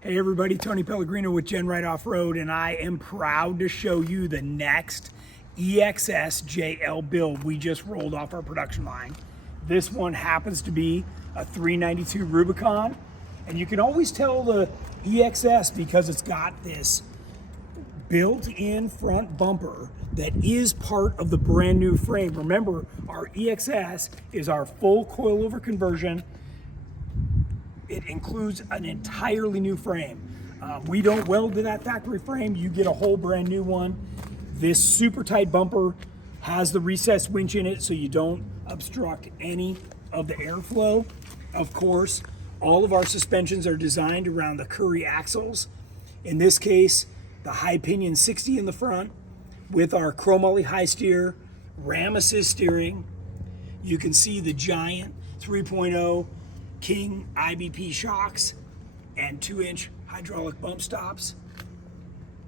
Hey everybody, Tony Pellegrino with GenRight Off-Road, and I am proud to show you the next EXS JL build we just rolled off our production line. This one happens to be a 392 Rubicon, and you can always tell the EXS because it's got this built-in front bumper that is part of the brand new frame. Remember, our EXS is our full coilover conversion. It includes an entirely new frame. We don't weld to that factory frame. You get a whole brand new one. This super tight bumper has the recessed winch in it so you don't obstruct any of the airflow. Of course, all of our suspensions are designed around the Curry axles. In this case, the high pinion 60 in the front with our chromoly high steer, ram assist steering. You can see the giant 3.0 King IBP shocks and 2-inch hydraulic bump stops.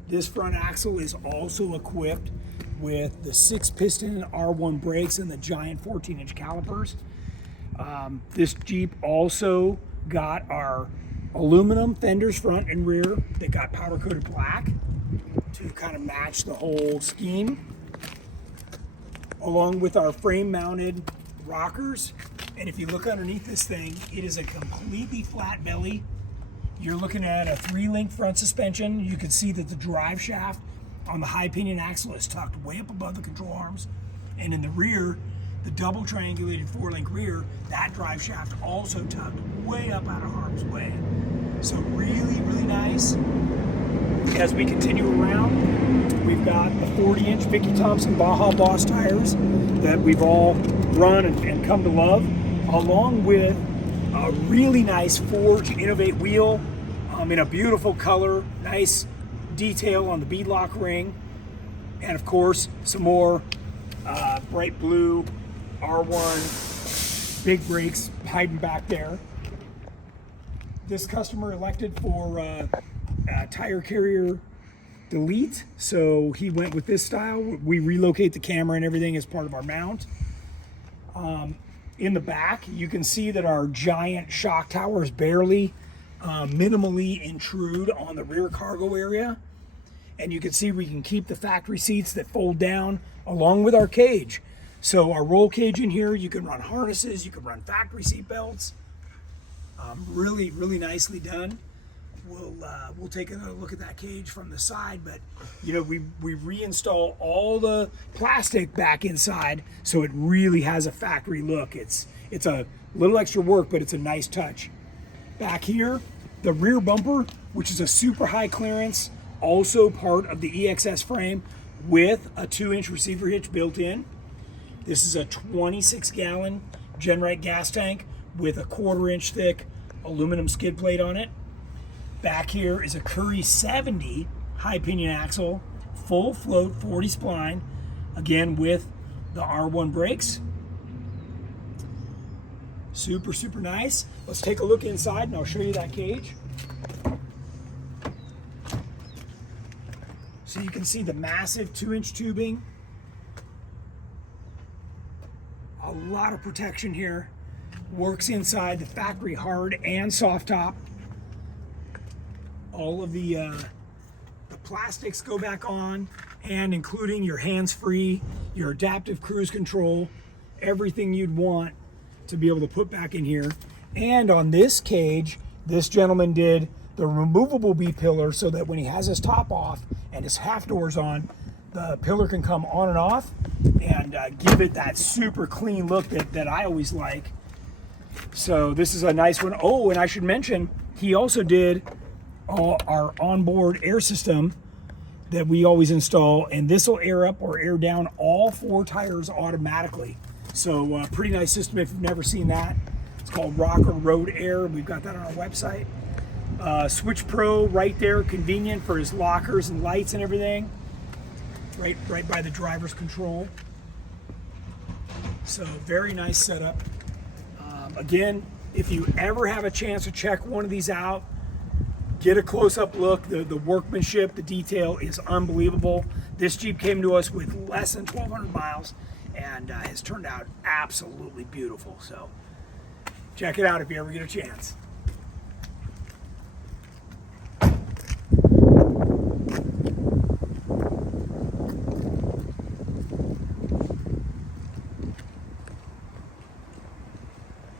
This front axle is also equipped with the 6-piston R1 brakes and the giant 14-inch calipers. This Jeep also got our aluminum fenders front and rear that got powder coated black to kind of match the whole scheme, along with our frame mounted rockers. And if you look underneath this thing, it is a completely flat belly. You're looking at a 3-link front suspension. You can see that the drive shaft on the high pinion axle is tucked way up above the control arms. And in the rear, the double triangulated 4-link rear, that drive shaft also tucked way up out of harm's way. So really, really nice. As we continue around, we've got the 40-inch Vicky Thompson Baja Boss tires that we've all run and come to love, along with a really nice Forge Innovate wheel in a beautiful color, nice detail on the beadlock ring, and of course some more bright blue R1 big brakes hiding back there. This customer elected for tire carrier delete, so he went with this style. We relocate the camera and everything as part of our mount. In the back, you can see that our giant shock towers barely minimally intrude on the rear cargo area. And you can see we can keep the factory seats that fold down along with our cage. So our roll cage in here, you can run harnesses, you can run factory seat belts. Really, really nicely done. We'll take another look at that cage from the side, but you know, we reinstall all the plastic back inside so it really has a factory look. It's a little extra work, but it's a nice touch. Back here, the rear bumper, which is a super high clearance, also part of the EXS frame with a 2-inch receiver hitch built in. This is a 26-gallon GenRight gas tank with a 1/4-inch thick aluminum skid plate on it. Back here is a Curry 70 high pinion axle, full float 40 spline, again with the R1 brakes. Super, super nice. Let's take a look inside and I'll show you that cage. So you can see the massive 2-inch tubing. A lot of protection here. Works inside the factory hard and soft top. All of the plastics go back on, and including your hands-free, your adaptive cruise control, everything you'd want to be able to put back in here. And on this cage, this gentleman did the removable B-pillar so that when he has his top off and his half doors on, the pillar can come on and off and give it that super clean look that I always like. So this is a nice one. Oh, and I should mention, he also did our onboard air system that we always install, and this will air up or air down all 4 tires automatically. So pretty nice system if you've never seen that. It's called Rocker Road Air. We've got that on our website. Switch Pro right there, convenient for his lockers and lights and everything. Right by the driver's control. So very nice setup. Again, if you ever have a chance to check one of these out, get a close-up look. The workmanship, the detail is unbelievable. This Jeep came to us with less than 1,200 miles and has turned out absolutely beautiful. So check it out if you ever get a chance.